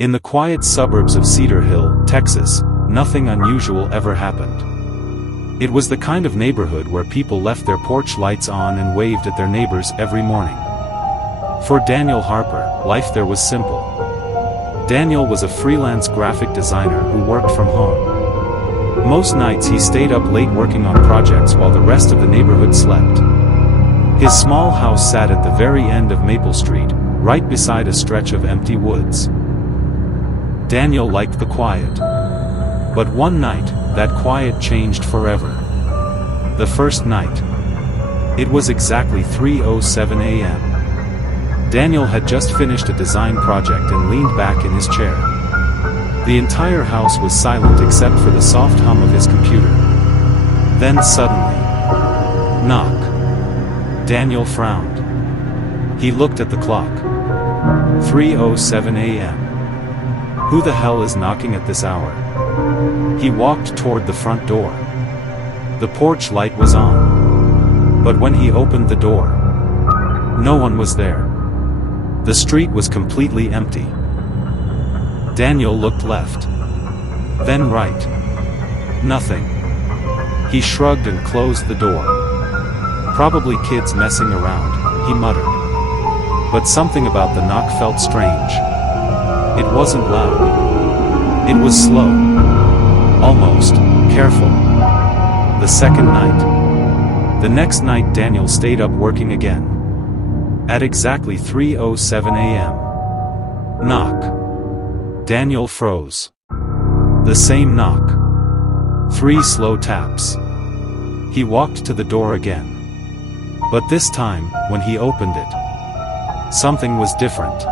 In the quiet suburbs of Cedar Hill, Texas, nothing unusual ever happened. It was the kind of neighborhood where people left their porch lights on and waved at their neighbors every morning. For Daniel Harper, life there was simple. Daniel was a freelance graphic designer who worked from home. Most nights he stayed up late working on projects while the rest of the neighborhood slept. His small house sat at the very end of Maple Street, right beside a stretch of empty woods. Daniel liked the quiet. But one night, that quiet changed forever. The first night. It was exactly 3:07 a.m. Daniel had just finished a design project and leaned back in his chair. The entire house was silent except for the soft hum of his computer. Then suddenly, knock. Daniel frowned. He looked at the clock. 3:07 a.m. Who the hell is knocking at this hour? He walked toward the front door. The porch light was on. But when he opened the door, no one was there. The street was completely empty. Daniel looked left. Then right. Nothing. He shrugged and closed the door. Probably kids messing around, he muttered. But something about the knock felt strange. It wasn't loud. It was slow. Almost careful. The second night. The next night Daniel stayed up working again. At exactly 3:07 a.m. Knock. Daniel froze. The same knock. 3 slow taps. He walked to the door again. But this time, when he opened it, something was different.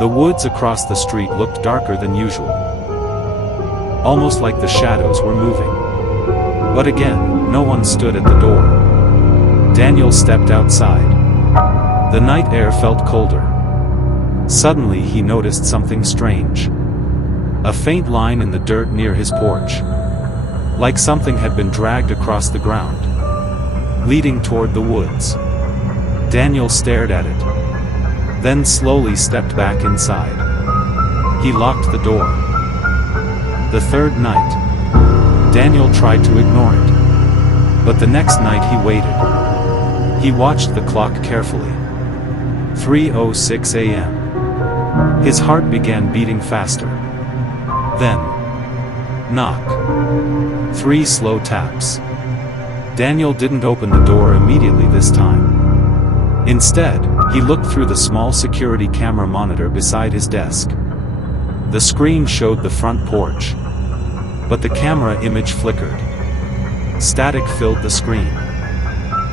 The woods across the street looked darker than usual. Almost like the shadows were moving. But again, no one stood at the door. Daniel stepped outside. The night air felt colder. Suddenly he noticed something strange. A faint line in the dirt near his porch. Like something had been dragged across the ground, leading toward the woods. Daniel stared at it. Then slowly stepped back inside. He locked the door. The third night. Daniel tried to ignore it. But the next night he waited. He watched the clock carefully. 3:06 a.m. His heart began beating faster. Then, knock. 3 slow taps. Daniel didn't open the door immediately this time. Instead, he looked through the small security camera monitor beside his desk. The screen showed the front porch. But the camera image flickered. Static filled the screen.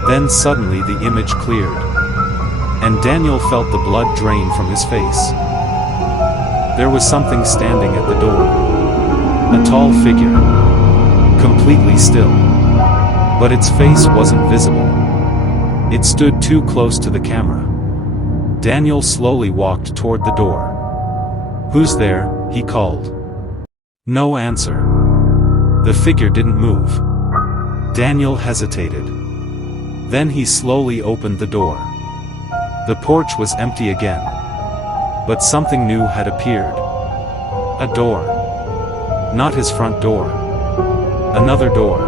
Then suddenly the image cleared. And Daniel felt the blood drain from his face. There was something standing at the door. A tall figure. Completely still. But its face wasn't visible. It stood too close to the camera. Daniel slowly walked toward the door. "Who's there?" he called. No answer. The figure didn't move. Daniel hesitated. Then he slowly opened the door. The porch was empty again. But something new had appeared. A door. Not his front door. Another door.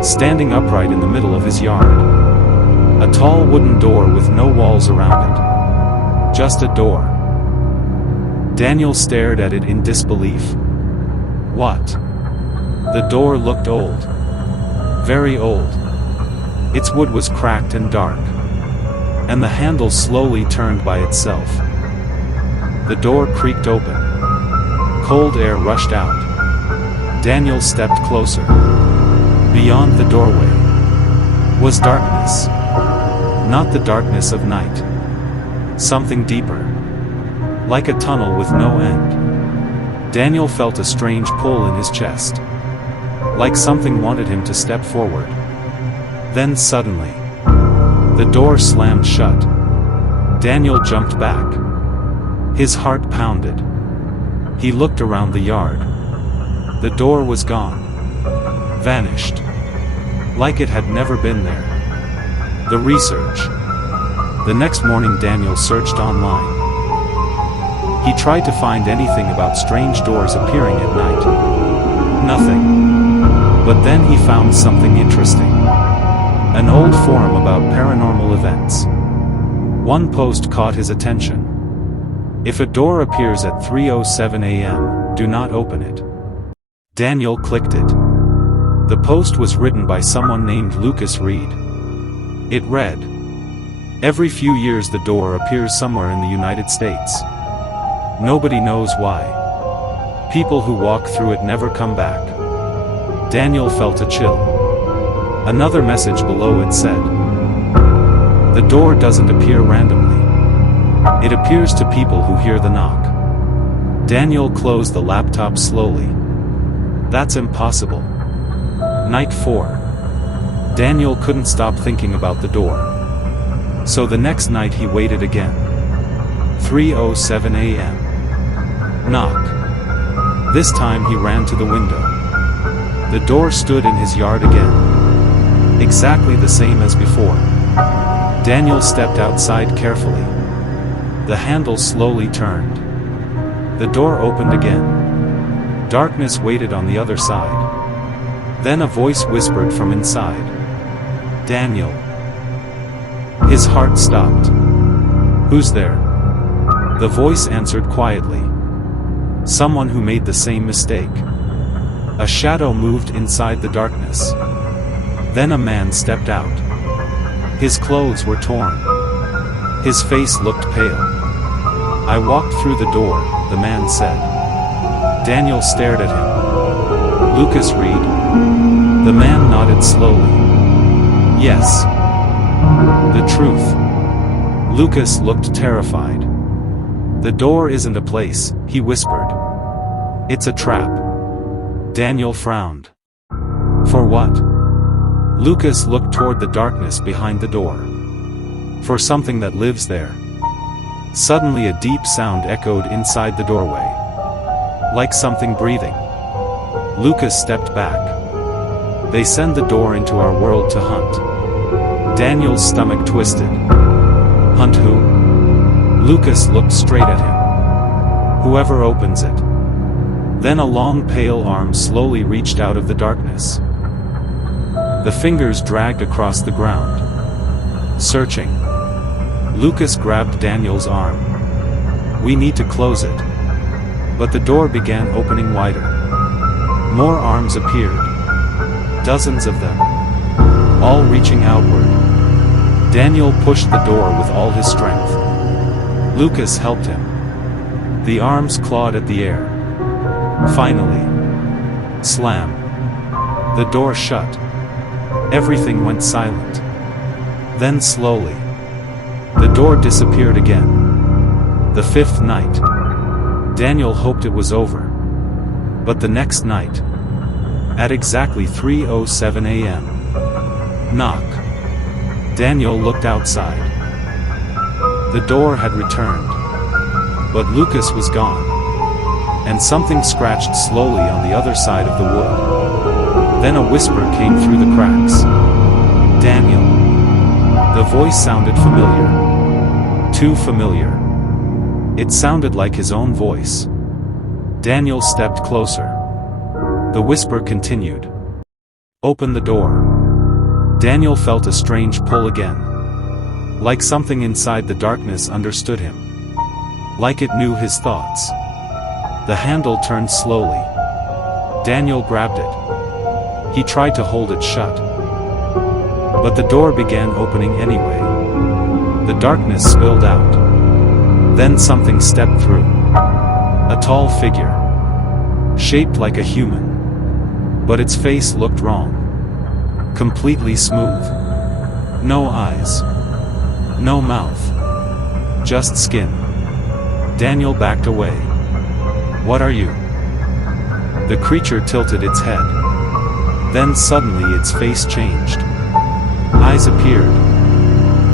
Standing upright in the middle of his yard. A tall wooden door with no walls around it. Just a door. Daniel stared at it in disbelief. What? The door looked old. Very old. Its wood was cracked and dark. And the handle slowly turned by itself. The door creaked open. Cold air rushed out. Daniel stepped closer. Beyond the doorway was darkness. Not the darkness of night. Something deeper. Like a tunnel with no end. Daniel felt a strange pull in his chest. Like something wanted him to step forward. Then suddenly, the door slammed shut. Daniel jumped back. His heart pounded. He looked around the yard. The door was gone. Vanished. Like it had never been there. The research. The next morning Daniel searched online. He tried to find anything about strange doors appearing at night. Nothing. But then he found something interesting. An old forum about paranormal events. One post caught his attention. If a door appears at 3:07 a.m., do not open it. Daniel clicked it. The post was written by someone named Lucas Reed. It read, "Every few years the door appears somewhere in the United States. Nobody knows why. People who walk through it never come back." Daniel felt a chill. Another message below it said, "The door doesn't appear randomly. It appears to people who hear the knock." Daniel closed the laptop slowly. That's impossible. Night 4. Daniel couldn't stop thinking about the door. So the next night he waited again. 3:07 a.m. Knock. This time he ran to the window. The door stood in his yard again. Exactly the same as before. Daniel stepped outside carefully. The handle slowly turned. The door opened again. Darkness waited on the other side. Then a voice whispered from inside. "Daniel." His heart stopped. "Who's there?" The voice answered quietly. "Someone who made the same mistake." A shadow moved inside the darkness. Then a man stepped out. His clothes were torn. His face looked pale. "I walked through the door," the man said. Daniel stared at him. "Lucas Reed?" The man nodded slowly. "Yes. The truth." Lucas looked terrified. "The door isn't a place," he whispered. "It's a trap." Daniel frowned. "For what?" Lucas looked toward the darkness behind the door. "For something that lives there." Suddenly a deep sound echoed inside the doorway. Like something breathing. Lucas stepped back. "They send the door into our world to hunt." Daniel's stomach twisted. "Hunt who?" Lucas looked straight at him. "Whoever opens it." Then a long pale arm slowly reached out of the darkness. The fingers dragged across the ground. Searching. Lucas grabbed Daniel's arm. "We need to close it." But the door began opening wider. More arms appeared. Dozens of them. All reaching outward. Daniel pushed the door with all his strength. Lucas helped him. The arms clawed at the air. Finally. Slam. The door shut. Everything went silent. Then slowly. The door disappeared again. The 5th night. Daniel hoped it was over. But the next night. At exactly 3:07 a.m. Knock. Daniel looked outside. The door had returned. But Lucas was gone. And something scratched slowly on the other side of the wood. Then a whisper came through the cracks. "Daniel." The voice sounded familiar. Too familiar. It sounded like his own voice. Daniel stepped closer. The whisper continued. "Open the door." Daniel felt a strange pull again. Like something inside the darkness understood him. Like it knew his thoughts. The handle turned slowly. Daniel grabbed it. He tried to hold it shut. But the door began opening anyway. The darkness spilled out. Then something stepped through. A tall figure. Shaped like a human. But its face looked wrong. Completely smooth. No eyes. No mouth. Just skin. Daniel backed away. "What are you?" The creature tilted its head. Then suddenly its face changed. Eyes appeared.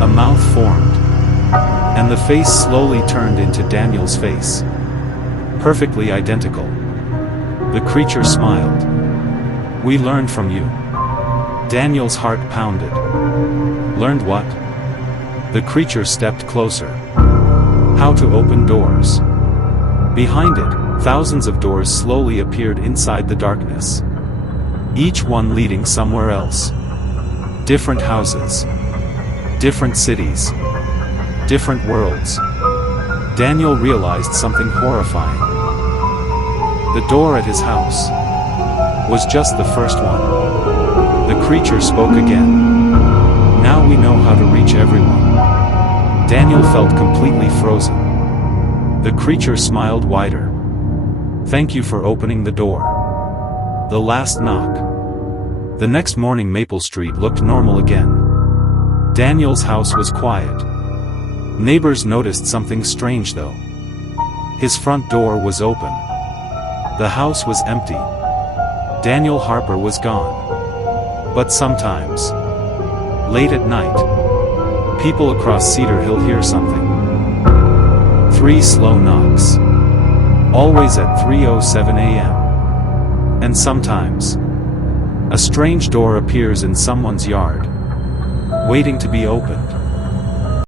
A mouth formed. And the face slowly turned into Daniel's face. Perfectly identical. The creature smiled. "We learned from you." Daniel's heart pounded. "Learned what?" The creature stepped closer. "How to open doors." Behind it, thousands of doors slowly appeared inside the darkness. Each one leading somewhere else. Different houses. Different cities. Different worlds. Daniel realized something horrifying. The door at his house was just the first one. The creature spoke again. Now we know how to reach everyone. Daniel felt completely frozen. The creature smiled wider. Thank you for opening the door. The last knock. The next morning Maple Street looked normal again. Daniel's house was quiet. Neighbors noticed something strange though. His front door was open. The house was empty. Daniel Harper was gone. But sometimes, late at night, people across Cedar Hill hear something. 3 slow knocks. Always at 3:07 a.m. And sometimes, a strange door appears in someone's yard, waiting to be opened.